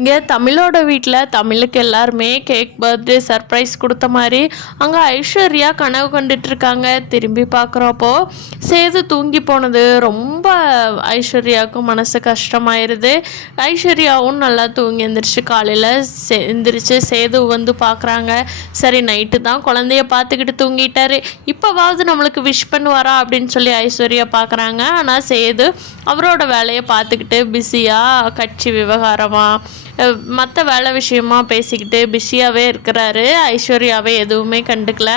இங்கே தமிழோட வீட்டில் தமிழுக்கு எல்லாருமே கேக் பர்த்டே சர்ப்ரைஸ் கொடுத்த மாதிரி அங்கே ஐஸ்வர்யா கனவு கண்டுட்ருக்காங்க. திரும்பி பார்க்குறப்போ சேது தூங்கி போனது ரொம்ப ஐஸ்வர்யாவுக்கும் மனசு கஷ்டமாயிருது. ஐஸ்வர்யாவும் நல்லா தூங்கி எழுந்திரிச்சு காலையில் எந்திரிச்சு சேது வந்து பார்க்குறாங்க. சரி நைட்டு தான் குழந்தைய பார்த்துக்கிட்டு தூங்கிட்டாரு, இப்போவாவது நம்மளுக்கு விஷ் பண்ணுவாரா அப்படின்னு சொல்லி ஐஸ்வர்யா பார்க்குறாங்க. ஆனால் சேது அவரோட வேலையை பார்த்துக்கிட்டு பிஸியாக கட்சி விவகாரமாக மற்ற வேலை விஷயமா பேசிக்கிட்டு பிஸியாகவே இருக்கிறாரு. ஐஸ்வர்யாவை எதுவுமே கண்டுக்கல.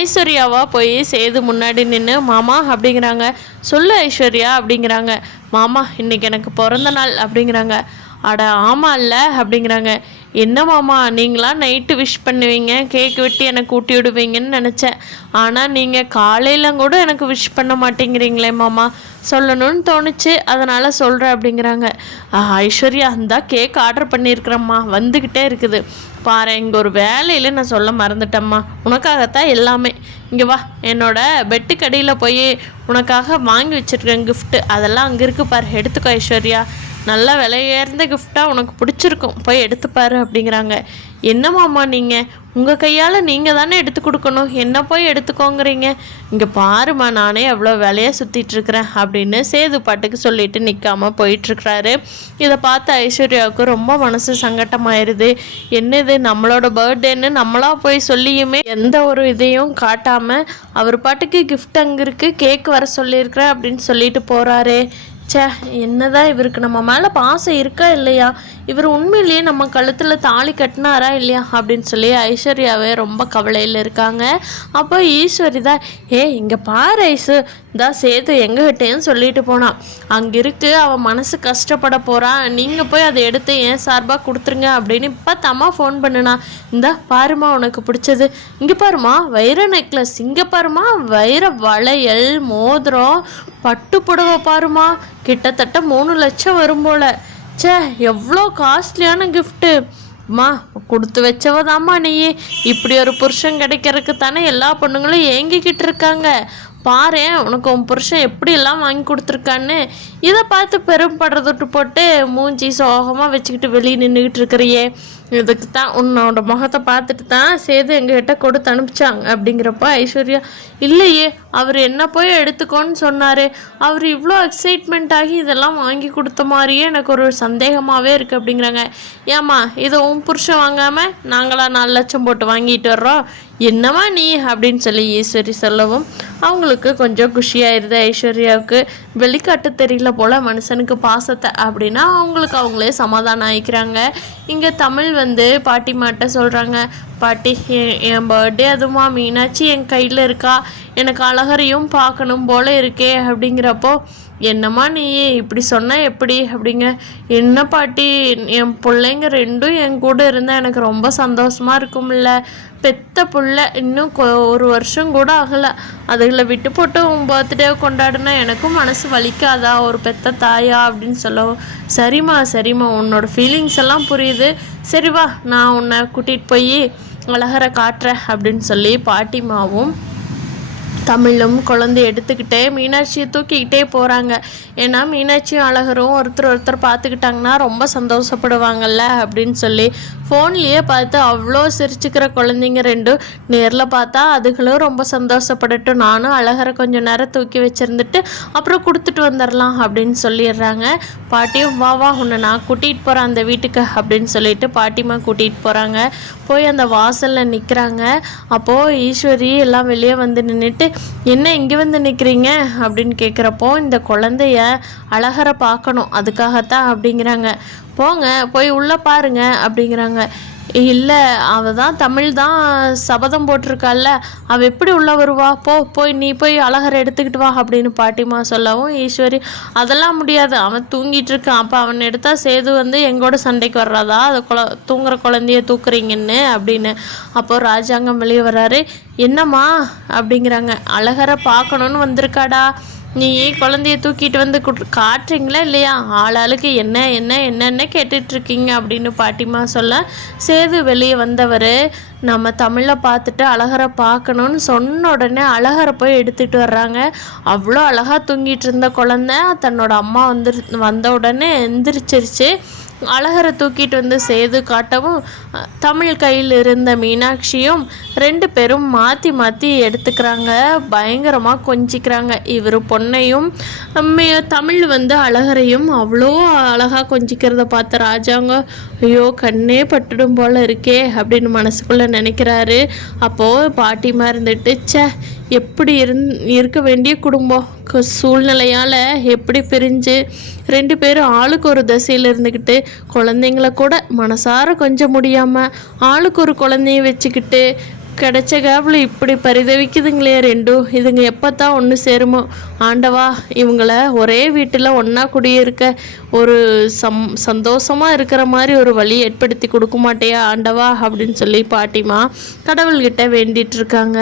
ஐஸ்வர்யாவா போய் சேது முன்னாடி நின்று மாமா அப்படிங்கிறாங்க. சொல்லு ஐஸ்வர்யா அப்படிங்கிறாங்க. மாமா இன்றைக்கி எனக்கு பிறந்த நாள் அப்படிங்கிறாங்க. அட ஆமாம் இல்லை அப்படிங்கிறாங்க. என்ன மாமா நீங்களாம் நைட்டு விஷ் பண்ணுவீங்க, கேக் வெட்டி எனக்கு ஊட்டி விடுவீங்கன்னு நினச்சேன். ஆனால் நீங்கள் காலையில் கூட எனக்கு விஷ் பண்ண மாட்டேங்கிறீங்களே மாமா, சொல்லணும்னு தோணுச்சு அதனால் சொல்கிறேன் அப்படிங்கிறாங்க. ஐஸ்வர்யா அந்த கேக் ஆர்டர் பண்ணியிருக்கிறேம்மா, வந்துக்கிட்டே இருக்குது பாரு. இங்கே ஒரு வேலையில் நான் சொல்ல மறந்துட்டேம்மா, உனக்காகத்தான் எல்லாமே. இங்கே வா, என்னோட பெட்டுக்கடியில் போய் உனக்காக வாங்கி வச்சுருக்கேன் கிஃப்ட்டு, அதெல்லாம் அங்கே இருக்குது பாரு, எடுத்துக்கோ ஐஸ்வர்யா. நல்ல விலையேர்ந்த கிஃப்டாக உனக்கு பிடிச்சிருக்கும், போய் எடுத்துப்பாரு அப்படிங்கிறாங்க. என்னமாம்மா நீங்கள் உங்கள் கையால் நீங்கள் தானே எடுத்து கொடுக்கணும், என்ன போய் எடுத்துக்கோங்கிறீங்க. இங்கே பாருமா நானே எவ்வளோ விலையாக சுற்றிட்டுருக்குறேன் அப்படின்னு சேது பாட்டுக்கு சொல்லிட்டு நிற்காம போயிட்டுருக்கிறாரு. இதை பார்த்து ஐஸ்வர்யாவுக்கு ரொம்ப மனசு சங்கட்டமாயிருது. என்னது நம்மளோட பர்த்டேன்னு நம்மளா போய் சொல்லியுமே எந்த ஒரு இதையும் காட்டாமல் அவர் பாட்டுக்கு கிஃப்ட் அங்கே இருக்குது, கேக் வர சொல்லியிருக்கிறேன் அப்படின்னு சொல்லிட்டு போகிறாரே. சே, என்னதான் இவருக்கு நம்ம மேலே பாசம் இருக்கா இல்லையா, இவர் உண்மையிலேயே நம்ம கழுத்தில் தாலி கட்டினாரா இல்லையா அப்படின்னு சொல்லி ஐஸ்வர்யாவே ரொம்ப கவலையில் இருக்காங்க. அப்போ ஈஸ்வரி தான், இங்கே பாரு ஐசு தான் சேது எங்ககிட்டேன்னு சொல்லிட்டு போனான், அங்கே இருக்கு அவன் மனசு கஷ்டப்பட போகிறான், நீங்கள் போய் அதை எடுத்து ஏன் சார்பாக கொடுத்துருங்க அப்படின்னு இப்போ தம்மா ஃபோன் பண்ணுனா. இந்தா பாருமா உனக்கு பிடிச்சது, இங்கே பாருமா வைர நெக்லஸ், இங்கே பாருமா வைர வளையல் மோதிரம், பட்டு புடவை பாருமா, கிட்டத்தட்ட 3 லட்சம் வரும் போல. சே, எவ்வளோ காஸ்ட்லியான கிஃப்ட்டு. அம்மா கொடுத்து வச்சவதாம்மா நீ, இப்படி ஒரு புருஷன் கிடைக்கிறதுக்கு தானே எல்லா பொண்ணுங்களும் ஏங்கிக்கிட்டு இருக்காங்க. பாரு உனக்கு உன் புருஷன் எப்படியெல்லாம் வாங்கி கொடுத்துருக்கான்னு. இதை பார்த்து பெரும்படுறதுட்டு போட்டு மூஞ்சி சோகமாக வச்சுக்கிட்டு வெளியே நின்றுக்கிட்டு இருக்கிறியே, இதுக்கு தான் உன்னோட முகத்தை பார்த்துட்டு தான் சேது எங்ககிட்ட கொடுத்து அனுப்பிச்சாங்க அப்படிங்கிறப்ப ஐஸ்வர்யா, இல்லையே அவர் என்ன போய் எடுத்துக்கோன்னு சொன்னார், அவர் இவ்வளோ எக்ஸைட்மெண்ட் ஆகி இதெல்லாம் வாங்கி கொடுத்த மாதிரியே எனக்கு ஒரு சந்தேகமாகவே இருக்குது அப்படிங்கிறாங்க. ஏம்மா இதை உன் புருஷன் வாங்காமல் நாங்களாம் 4 லட்சம் போட்டு வாங்கிட்டு வர்றோம், என்னம்மா நீ அப்படின்னு சொல்லி ஈஸ்வரி சொல்லவும் அவங்களுக்கு கொஞ்சம் குஷியாயிருது. ஐஸ்வர்யாவுக்கு வெளிக்காட்டு தெரியல போல் மனுஷனுக்கு பாசத்தை அப்படின்னா அவங்களுக்கு அவங்களே சமாதானம் ஆகிக்கிறாங்க. இங்கே தமிழ் வந்து பாட்டிமாட்ட சொல்கிறாங்க, பாட்டி என் பர்த்டே அதுமா மீனாட்சி என் கையில் இருக்கா, எனக்கு அழகரையும் பார்க்கணும் போல் இருக்கே அப்படிங்கிறப்போ, என்னம்மா நீ இப்படி சொன்னால் எப்படி அப்படிங்க. என்ன பாட்டி என் பிள்ளைங்க 2 என் கூட இருந்தால் எனக்கு ரொம்ப சந்தோஷமாக இருக்கும்ல, பெத்த புள்ள இன்னும் 1 வருஷம் கூட ஆகலை, அதுகளை விட்டு போட்டு உன் பர்த்டே கொண்டாடுனா எனக்கும் மனசு வலிக்காதா ஒரு பெத்த தாயா அப்படின்னு சொல்லவும், சரிம்மா சரிம்மா உன்னோட ஃபீலிங்ஸ் எல்லாம் புரியுது, சரி வா நான் உன்னை கூட்டிகிட்டு போய் அழகரை காட்டுறேன் அப்படின்னு சொல்லி பாட்டிமாவும் தமிழும் குழந்தை எடுத்துக்கிட்டே மீனாட்சியை தூக்கிக்கிட்டே போகிறாங்க. ஏன்னா மீனாட்சியும் அழகரும் ஒருத்தர் பார்த்துக்கிட்டாங்கன்னா ரொம்ப சந்தோஷப்படுவாங்கல்ல அப்படின்னு சொல்லி ஃபோன்லேயே பார்த்து அவ்வளோ சிரிச்சுக்கிற குழந்தைங்க 2 நேரில் பார்த்தா அதுகளும் ரொம்ப சந்தோஷப்படட்டும், நானும் அழகரை கொஞ்சம் நேரம் தூக்கி வச்சுருந்துட்டு அப்புறம் கொடுத்துட்டு வந்துடலாம் அப்படின்னு சொல்லிடுறாங்க. பாட்டியும் வா வா உன்னை நான் கூட்டிகிட்டு போகிறேன் அந்த வீட்டுக்கு அப்படின்னு சொல்லிட்டு பாட்டிமா கூட்டிகிட்டு போகிறாங்க. போய் அந்த வாசலில் நிற்கிறாங்க. அப்போது ஈஸ்வரி எல்லாம் வெளியே வந்து நின்றுட்டு, என்ன இங்கே வந்து நிற்கிறீங்க அப்படின்னு கேட்குறப்போ, இந்த குழந்தைய அழகரை பார்க்கணும் அதுக்காகத்தான் அப்படிங்கிறாங்க. போங்க போய் உள்ளே பாருங்க அப்படிங்கிறாங்க. இல்லை அவள் தான் தமிழ் தான் சபதம் போட்டிருக்கால, அவள் எப்படி உள்ளே வருவா, போய் நீ போய் அழகரை எடுத்துக்கிட்டு வா அப்படின்னு பாட்டிமா சொல்லவும் ஈஸ்வரி, அதெல்லாம் முடியாது அவன் தூங்கிட்டு இருக்கான், அப்போ அவன் எடுத்தால் சேது வந்து எங்கூட சண்டைக்கு வர்றாதா, அது தூங்குற குழந்தைய தூக்குறீங்கன்னு அப்படின்னு. அப்போது ராஜாங்கம் வெளியே வர்றாரு. என்னம்மா அப்படிங்கிறாங்க. அழகரை பார்க்கணுன்னு வந்திருக்காடா, நீ குழந்தைய தூக்கிட்டு வந்து காட்டுறீங்களா இல்லையா, ஆளாளுக்கு என்னென்ன கேட்டுட்ருக்கீங்க அப்படின்னு பாட்டிமா சொல்ல, சேது வெளியே வந்தவர் நம்ம தமிழை பார்த்துட்டு அழகரை பார்க்கணுன்னு சொன்ன உடனே அழகரை போய் எடுத்துகிட்டு வர்றாங்க. அவ்வளோ அழகாக தூங்கிட்டு இருந்த குழந்தை தன்னோட அம்மா வந்த உடனே எந்திரிச்சிருச்சு. அழகரை தூக்கிட்டு வந்து சேது காட்டவும் தமிழ் கையில் இருந்த மீனாட்சியும் 2 பேரும் மாற்றி மாற்றி எடுத்துக்கிறாங்க. பயங்கரமாக கொஞ்சிக்கிறாங்க. இவர் பொண்ணையும் தமிழ் வந்து அழகரையும் அவ்வளோ அழகாக கொஞ்சிக்கிறத பார்த்த ராஜாங்க ஐயோ கண்ணே பட்டுடும் போல் இருக்கே அப்படின்னு மனசுக்குள்ளே நினைக்கிறாரு. அப்போது பாட்டிமா இருந்துட்டு எப்படி இருக்க வேண்டிய குடும்பம் சூழ்நிலையால் எப்படி பிரிஞ்சு 2 பேரும் ஆளுக்கு ஒரு திசையில் இருந்துக்கிட்டு குழந்தைங்கள கூட மனசார கொஞ்சம் முடியாமல் ஆளுக்கு ஒரு குழந்தைய வச்சுக்கிட்டு கிடைச்ச கேப்பில் இப்படி பரிதவிக்குதுங்களே ரெண்டும். இதுங்க எப்போ தான் ஒன்று சேருமோ ஆண்டவா, இவங்கள ஒரே வீட்டில் ஒன்றா குடியிருக்க ஒரு சந்தோஷமாக இருக்கிற மாதிரி ஒரு வழி ஏற்படுத்தி கொடுக்க மாட்டேயா ஆண்டவா அப்படின்னு சொல்லி பாட்டிமா கடவுள்கிட்ட வேண்டிகிட்டு இருக்காங்க.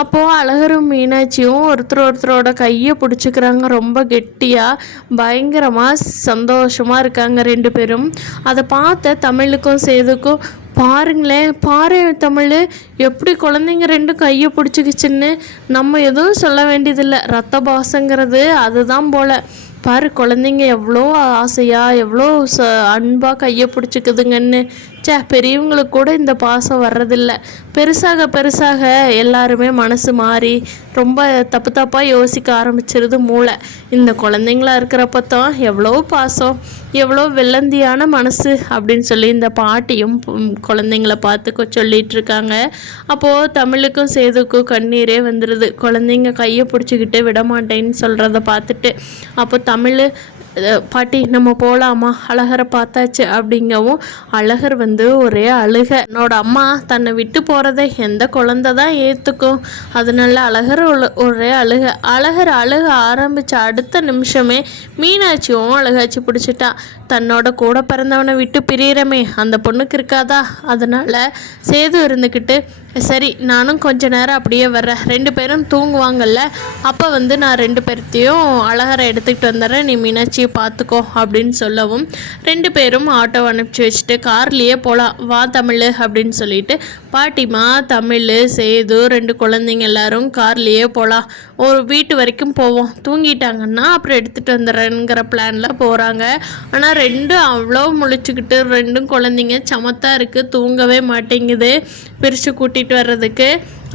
அப்போது அழகரும் மீனாட்சியும் ஒருத்தரோட கையை பிடிச்சிக்கிறாங்க. ரொம்ப கெட்டியாக பயங்கரமாக சந்தோஷமாக இருக்காங்க 2 பேரும். அதை பார்த்த தமிழுக்கும் சேதுக்கும் பாருங்களேன், பாரு தமிழ் எப்படி குழந்தைங்க 2 கையை பிடிச்சிக்கிச்சின்னு. நம்ம எதுவும் சொல்ல வேண்டியதில்லை, ரத்த பாசங்கிறது அதுதான் போல். பாரு குழந்தைங்க எவ்வளோ ஆசையாக எவ்வளோ அன்பாக கையை பிடிச்சிக்குதுங்கன்னு. பெரியவங்களுக்கு கூட இந்த பாசம் வர்றதில்ல. பெருசாக எல்லாருமே மனசு மாறி ரொம்ப தப்பாக யோசிக்க ஆரம்பிச்சிருது மூளை. இந்த குழந்தைங்களா இருக்கிறப்ப தான் எவ்வளோ பாசம் எவ்வளோ வெள்ளந்தியான மனசு அப்படின்னு சொல்லி இந்த பாட்டியும் குழந்தைங்கள பார்த்து சொல்லிகிட்டு இருக்காங்க. அப்போது தமிழுக்கும் சேதுக்கும் கண்ணீரே வந்துடுது. குழந்தைங்க கையை பிடிச்சிக்கிட்டு விடமாட்டேன்னு சொல்கிறத பார்த்துட்டு. அப்போ தமிழ் பாட்டி நம்ம போகலாமா, அழகரை பார்த்தாச்சு அப்படிங்கவும் அழகர் வந்து ஒரே அழுக. என்னோட அம்மா தன்னை விட்டு போகிறத எந்த குழந்தை தான் ஏற்றுக்கும். அதனால அழகர் ஒரே அழகர் அழுக ஆரம்பித்த அடுத்த நிமிஷமே மீனாட்சியும் அழுகாச்சி பிடிச்சிட்டா. தன்னோட கூட பிறந்தவனை விட்டு பிரியறமே அந்த பொண்ணுக்கு இருக்காதா. அதனால் சேது இருந்துக்கிட்டு சரி நானும் கொஞ்ச நேரம் அப்படியே வர்றேன், 2 பேரும் தூங்குவாங்கல்ல, அப்போ வந்து நான் 2 பேர்த்தையும் அழகரை எடுத்துக்கிட்டு வந்துடுறேன், நீ மீனாட்சியை பார்த்துக்கோ அப்படின்னு சொல்லவும் 2 பேரும் ஆட்டோ அனுப்பிச்சி வச்சுட்டு கார்லேயே போகலாம் வா தமிழ் அப்படின்னு சொல்லிட்டு பாட்டிமா தமிழ் சேது 2 குழந்தைங்க எல்லாரும் கார்லேயே போகலாம், ஒரு வீட்டு வரைக்கும் போவோம், தூங்கிட்டாங்கன்னா அப்புறம் எடுத்துகிட்டு வந்துடுறேங்கிற பிளானில் போகிறாங்க. ஆனால் 2 அவ்வளோ முழிச்சுக்கிட்டு 2 குழந்தைங்க சமத்தாக இருக்குது, தூங்கவே மாட்டேங்குது பிரித்து கூட்டிகிட்டு வர்றதுக்கு.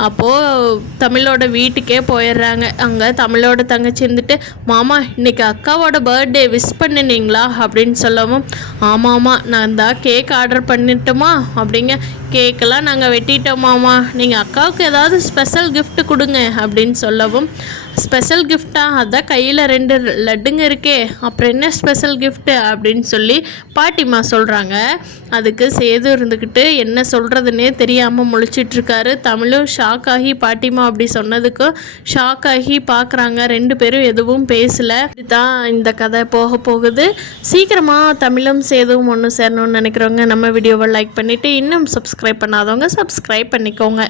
அப்போது தமிழோட வீட்டுக்கே போயிடுறாங்க. அங்கே தமிழோட தங்கச்சி இருந்துட்டு மாமா இன்றைக்கி அக்காவோட பர்த்டே விஷ் பண்ணினீங்களா அப்படின்னு சொல்லவும் ஆமாம்மா நான் தான் கேக் ஆர்டர் பண்ணிட்டோமா அப்படிங்க. கேக்கெல்லாம் நாங்கள் வெட்டிட்டோம் மாமா, நீங்கள் அக்காவுக்கு ஏதாவது ஸ்பெஷல் கிஃப்ட் கொடுங்க அப்படின்னு சொல்லவும் ஸ்பெஷல் கிஃப்டா, அதான் கையில் 2 லட்டுங்க இருக்கே, அப்புறம் என்ன ஸ்பெஷல் கிஃப்ட்டு அப்படின்னு சொல்லி பாட்டிமா சொல்கிறாங்க. அதுக்கு சேது இருந்துக்கிட்டு என்ன சொல்கிறதுனே தெரியாமல் முழிச்சிட்ருக்காரு. தமிழும் ஷாக் ஆகி பாட்டிமா அப்படி சொன்னதுக்கும் ஷாக் ஆகி பார்க்குறாங்க. 2 பேரும் எதுவும் பேசலை. இதுதான் இந்த கதை போகுது. சீக்கிரமாக தமிழும் சேதுவும் ஒன்று சேரணும்னு நினைக்கிறவங்க நம்ம வீடியோவை லைக் பண்ணிவிட்டு இன்னும் சப்ஸ்கிரைப் பண்ணாதவங்க சப்ஸ்கிரைப் பண்ணிக்கோங்க.